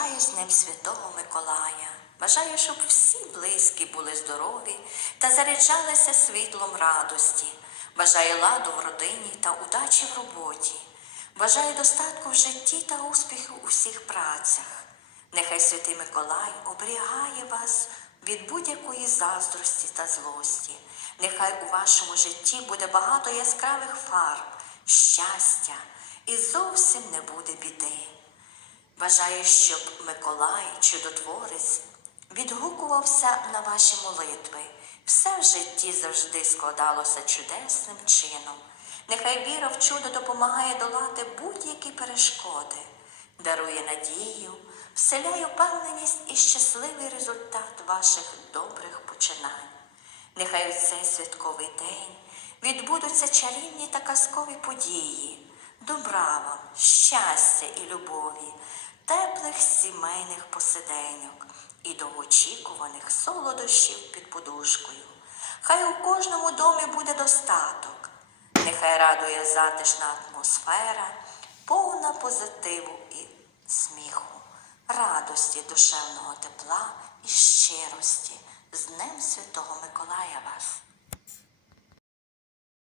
Вітаю з Днем Святого Миколая. Бажаю, щоб всі близькі були здорові та заряджалися світлом радості. Бажаю ладу в родині та удачі в роботі. Бажаю достатку в житті та успіху у всіх працях. Нехай Святий Миколай оберігає вас від будь-якої заздрості та злості. Нехай у вашому житті буде багато яскравих фарб, щастя і зовсім не буде біди. Бажаю, щоб Миколай, чудотворець, відгукувався на ваші молитви. Все в житті завжди складалося чудесним чином. Нехай віра в чудо допомагає долати будь-які перешкоди, дарує надію, вселяє впевненість і щасливий результат ваших добрих починань. Нехай у цей святковий день відбудуться чарівні та казкові події, добра вам, щастя і любові, теплих сімейних посиденьок і довгоочікуваних солодощів під подушкою. Хай у кожному домі буде достаток, нехай радує затишна атмосфера, повна позитиву і сміху, радості, душевного тепла і щирості. З Днем Святого Миколая вас!